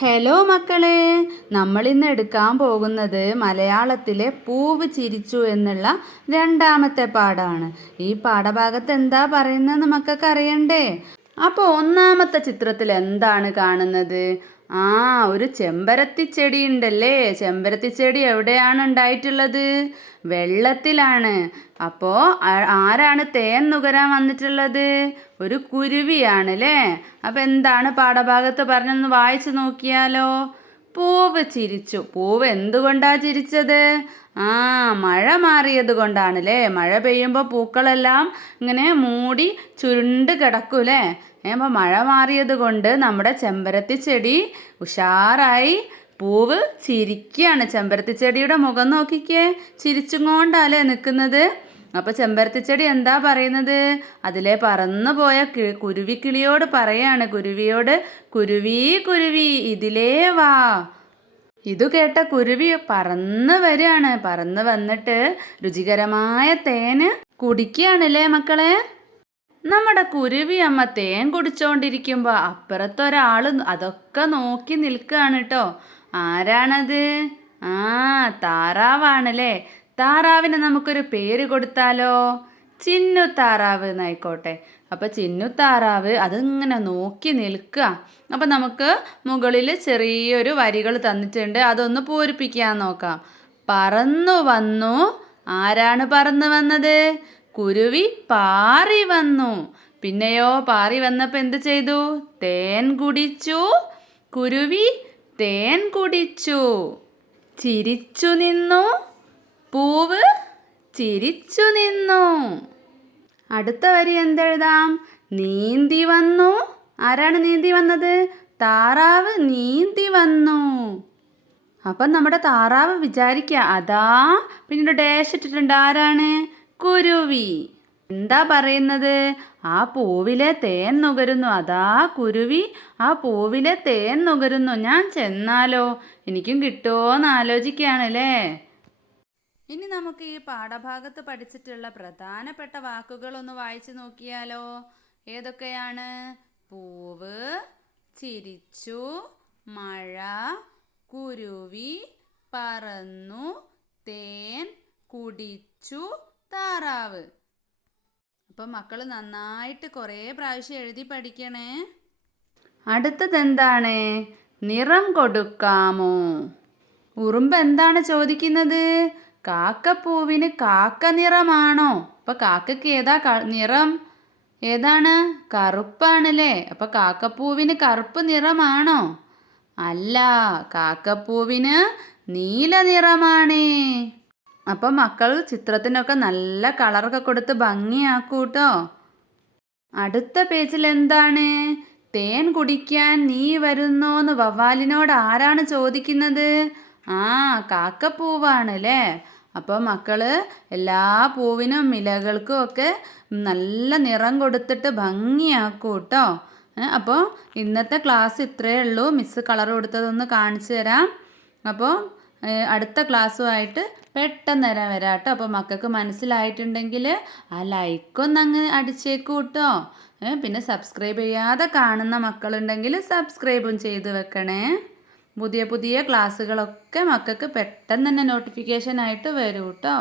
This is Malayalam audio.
ഹലോ മക്കളെ നമ്മൾ ഇന്ന് എടുക്കാൻ പോകുന്നത് മലയാളത്തിലെ പൂവ് ചിരിച്ചു എന്നുള്ള രണ്ടാമത്തെ പാഠമാണ്. ഈ പാഠഭാഗത്ത് എന്താ പറയുന്നത് മക്കൾക്ക് അറിയണ്ടേ? അപ്പോൾ ഒന്നാമത്തെ ചിത്രത്തിൽ എന്താണ് കാണുന്നത്? ആ ഒരു ചെമ്പരത്തി ചെടി ഉണ്ടല്ലേ? ചെമ്പരത്തി ചെടി എവിടെയാണ് ഉണ്ടായിട്ടുള്ളത്? വെള്ളത്തിലാണ്. അപ്പോൾ ആരാണ് തേൻ നുകരാൻ വന്നിട്ടുള്ളത്? ഒരു കുരുവിയാണ് അല്ലേ അപ്പോൾ എന്താണ് പാഠഭാഗത്ത് പറഞ്ഞൊന്ന് വായിച്ചു നോക്കിയാലോ. പൂവ് ചിരിച്ചു. പൂവ് എന്തുകൊണ്ടാ ചിരിച്ചത്? ആ മഴ മാറിയത് കൊണ്ടാണ് അല്ലേ മഴ പെയ്യുമ്പോൾ പൂക്കളെല്ലാം ഇങ്ങനെ മൂടി ചുരുണ്ട് കിടക്കൂലേ. അപ്പോൾ മഴ മാറിയത് കൊണ്ട് നമ്മുടെ ചെമ്പരത്തി ചെടി ഉഷാറായി പൂവ് ചിരിക്കുകയാണ് ചെമ്പരത്തി ചെടിയുടെ മുഖം നോക്കിക്കേ. ചിരിച്ചും കൊണ്ടല്ലേ നിൽക്കുന്നത് അപ്പോൾ ചെമ്പരത്തിച്ചെടി എന്താ പറയുന്നത്? അതിലെ പറന്നു പോയ കുരുവിക്കിളിയോട് പറയാണ്. കുരുവിയോട് കുരുവി കുരുവി ഇതിലേ വാ. ഇതു കേട്ട കുരുവി പറന്ന് വരികയാണ്. പറന്ന് വന്നിട്ട് രുചികരമായ തേന് കുടിക്കുകയാണല്ലേ മക്കളെ? നമ്മുടെ കുരുവി അമ്മ തേൻ കുടിച്ചോണ്ടിരിക്കുമ്പോൾ അപ്പുറത്തൊരാൾ അതൊക്കെ നോക്കി നിൽക്കുകയാണ് കേട്ടോ ആരാണത്? ആ താറാവാണല്ലേ. താറാവിന് നമുക്കൊരു പേര് കൊടുത്താലോ? ചിന്നു താറാവ് എന്നായിക്കോട്ടെ. അപ്പോൾ ചിന്നുത്താറാവ് അതിങ്ങനെ നോക്കി നിൽക്കുക. അപ്പോൾ നമുക്ക് മുകളിൽ ചെറിയൊരു വരികൾ തന്നിട്ടുണ്ട്. അതൊന്ന് പൂരിപ്പിക്കാൻ നോക്കാം. പറന്നു വന്നു. ആരാണ് പറന്നു വന്നത്? കുരുവി പാറി വന്നു. പിന്നെയോ പാറി വന്നപ്പോൾ എന്ത് ചെയ്തു? തേൻ കുടിച്ചു. കുരുവി തേൻ കുടിച്ചു. ചിരിച്ചു നിന്നു. പൂവ് ചിരിച്ചു നിന്നു. അടുത്ത വരി എന്തെഴുതാം? നീന്തി വന്നു. ആരാണ് നീന്തി വന്നത്? താറാവ് നീന്തി വന്നു. അപ്പം നമ്മുടെ താറാവ് വിചാരിക്കുക അതാ പിന്നീട് ഡാഷ് ഇട്ടിട്ടുണ്ട്. ആരാണ്? കുരുവി. എന്താ പറയുന്നത്? ആ പൂവിലെ തേൻ നുകരുന്നു. അതാ കുരുവി ആ പൂവിലെ തേൻ നുകരുന്നു. ഞാൻ ചെന്നാലോ? എനിക്കും കിട്ടുമോ എന്ന് ആലോചിക്കുകയാണല്ലേ ഇനി നമുക്ക് ഈ പാഠഭാഗത്ത് പഠിച്ചിട്ടുള്ള പ്രധാനപ്പെട്ട വാക്കുകളൊന്ന് വായിച്ചു നോക്കിയാലോ? ഏതൊക്കെയാണ്? പൂവ് ചിരിച്ചു മഴ കുരുവി പറന്നു തേൻ കുടിച്ചു താറാവ്. അപ്പം മക്കൾ നന്നായിട്ട് കുറേ പ്രാവശ്യം എഴുതി പഠിക്കണേ. അടുത്തതെന്താണ്? നിറം കൊടുക്കാമോ? ഉറുമ്പ് എന്താണ് ചോദിക്കുന്നത്? കാക്കപ്പൂവിന് കാക്ക നിറമാണോ? അപ്പൊ കാക്കയ്ക്ക് ഏതാ നിറം? ഏതാണ്? കറുപ്പാണല്ലേ. അപ്പൊ കാക്കപ്പൂവിന് കറുപ്പ് നിറമാണോ? അല്ല കാക്കപ്പൂവിന് നീല നിറമാണേ. അപ്പം മക്കൾ ചിത്രത്തിനൊക്കെ നല്ല കളറൊക്കെ കൊടുത്ത് ഭംഗിയാക്കൂട്ടോ. അടുത്ത പേജിൽ എന്താണ്? തേൻ കുടിക്കാൻ നീ വരുന്നോന്ന് വവ്വാലിനോട് ആരാണ് ചോദിക്കുന്നത്? ആ കാക്കപ്പൂവാണ് അല്ലേ അപ്പോൾ മക്കൾ എല്ലാ പൂവിനും ഇലകൾക്കും ഒക്കെ നല്ല നിറം കൊടുത്തിട്ട് ഭംഗിയാക്കും കേട്ടോ അപ്പോൾ ഇന്നത്തെ ക്ലാസ് ഇത്രയേ ഉള്ളൂ. മിസ്സ് കളർ കൊടുത്തതൊന്ന് കാണിച്ചു തരാം. അപ്പോൾ അടുത്ത ക്ലാസ്സുമായിട്ട് പെട്ടെന്ന് തരാൻ വരാം കേട്ടോ അപ്പോൾ മക്കൾക്ക് മനസ്സിലായിട്ടുണ്ടെങ്കിൽ ആ ലൈക്കൊന്ന് അങ്ങ് അടിച്ചേക്കൂ കേട്ടോ പിന്നെ സബ്സ്ക്രൈബ് ചെയ്യാതെ കാണുന്ന മക്കളുണ്ടെങ്കിൽ സബ്സ്ക്രൈബും ചെയ്ത് വെക്കണേ. പുതിയ പുതിയ ക്ലാസ്സുകളൊക്കെ മക്കൾക്ക് പെട്ടെന്ന് തന്നെ നോട്ടിഫിക്കേഷൻ ആയിട്ട് വരും കേട്ടോ